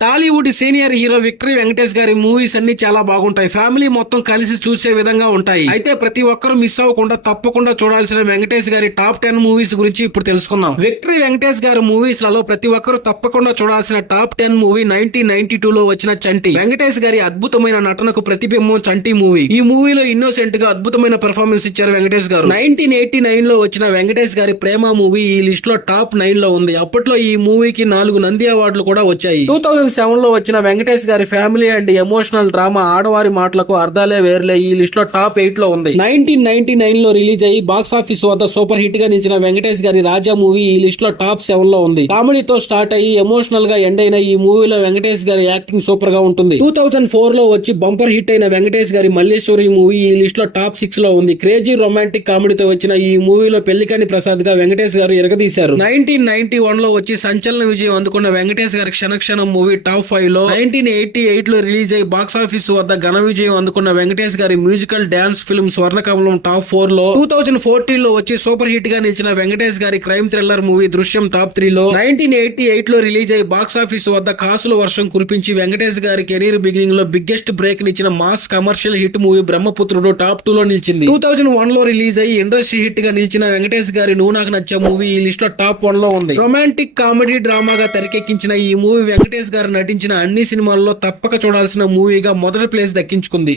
Tollywood senior hero victory Venkatesh గారి movies అన్ని చాలా బాగుంటాయి. ఫ్యామిలీ మొత్తం కలిసి చూసే విధంగా ఉంటాయి. అయితే ప్రతి ఒక్కరూ మిస్ అవ్వకుండా తప్పకుండా చూడాల్సిన వెంకటేష్ గారి టాప్ 10 మూవీస్ గురించి ఇప్పుడు తెలుసుకుందాం. విక్టరీ వెంకటేష్ గారి మూవీస్ లలో ప్రతి ఒక్కరూ తప్పకుండా చూడాల్సిన టాప్ 10 మూవీ 1992 లో వచ్చిన చంటి. వెంకటేష్ గారి అద్భుతమైన నటనకు ప్రతిబింబం చంటి మూవీ. ఈ మూవీలో ఇన్నోసెంట్ గా అద్భుతమైన పెర్ఫార్మెన్స్ ఇచ్చారు వెంకటేష్ గారు. 1989 లో వచ్చిన వెంకటేష్ గారి ప్రేమ మూవీ ఈ లిస్ట్ లో టాప్ 9 లో ఉంది. అప్పట్లో ఈ మూవీకి 4 నంది అవార్డులు కూడా వచ్చాయి. 2007 లో వచ్చిన వెంకటేష్ గారి ఫ్యామిలీ అండ్ ఎమోషనల్ డ్రామా ఆడవారి మాటలకు అర్థాలే వేర్లే ఈ లిస్ట్ లో టాప్ 8 లో ఉంది. 1999 లో రిలీజ్ అయ్యి బాక్స్ ఆఫీస్ వద్ద సూపర్ హిట్ గా నిలిచిన వెంకటేష్ గారి రాజా మూవీ ఈ లిస్ట్ లో టాప్ 7 లో ఉంది. కామెడీతో స్టార్ట్ అయ్యి ఎమోషనల్ గా ఎండ్ అయిన ఈ మూవీలో వెంకటేష్ గారి యాక్టింగ్ సూపర్ గా ఉంటుంది. 2004 లో వచ్చి బంపర్ హిట్ అయిన వెంకటేష్ గారి మల్లేశ్వరి మూవీ ఈ లిస్ట్ లో టాప్ 6 లో ఉంది. క్రేజీ రొమాంటిక్ కామెడీతో వచ్చిన ఈ మూవీలో పెళ్లికాని ప్రసాద్ గా వెంకటేష్ గారు ఎరగదీశారు. 1991 లో వచ్చి సంచలన విజయం అందుకున్న వెంకటేష్ గారి క్షణక్షణం మూవీ టాప్ 5 లో, 1988 లో రిలీజ్ అయ్యి బాక్స్ ఆఫీస్ వద్ద ఘన విజయం అందుకున్న వెంకటేష్ గారి మ్యూజికల్ డాన్స్ ఫిల్మ్ స్వర్ణకమలం టాప్ 4 లో, 2014 లో వచ్చి సూపర్ హిట్ గా నిలిచిన వెంకటేష్ గారి క్రైమ్ థ్రిల్లర్ మూవీ దృశ్యం టాప్ 3 లో, 1988 లో రిలీజ్ అయ్యి బాక్స్ ఆఫీస్ వద్ద కాసుల వర్షం కురిపించి వెంకటేష్ గారి కెరీర్ బిగినింగ్ లో బిగ్గెస్ట్ బ్రేక్ నిచ్చిన mass commercial hit movie Brahmaputrudu top 2 లో నిలిచింది. 2001 లో రిలీజ్ అయ్యి ఇండస్ట్రీ హిట్ గా నిలిచిన వెంకటేష్ గారి నువ్వు నాకు నచ్చే మూవీ ఈ లిస్ట్ లో టాప్ 1 లో ఉంది. రొమాంటిక్ కామెడీ డ్రామాగా తెరకెక్కించిన ఈ మూవీ వెంకటేష్ గారు నటించిన అన్ని సినిమాల్లో తప్పక చూడాల్సిన మూవీగా మొదటి ప్లేస్ దక్కించుకుంది.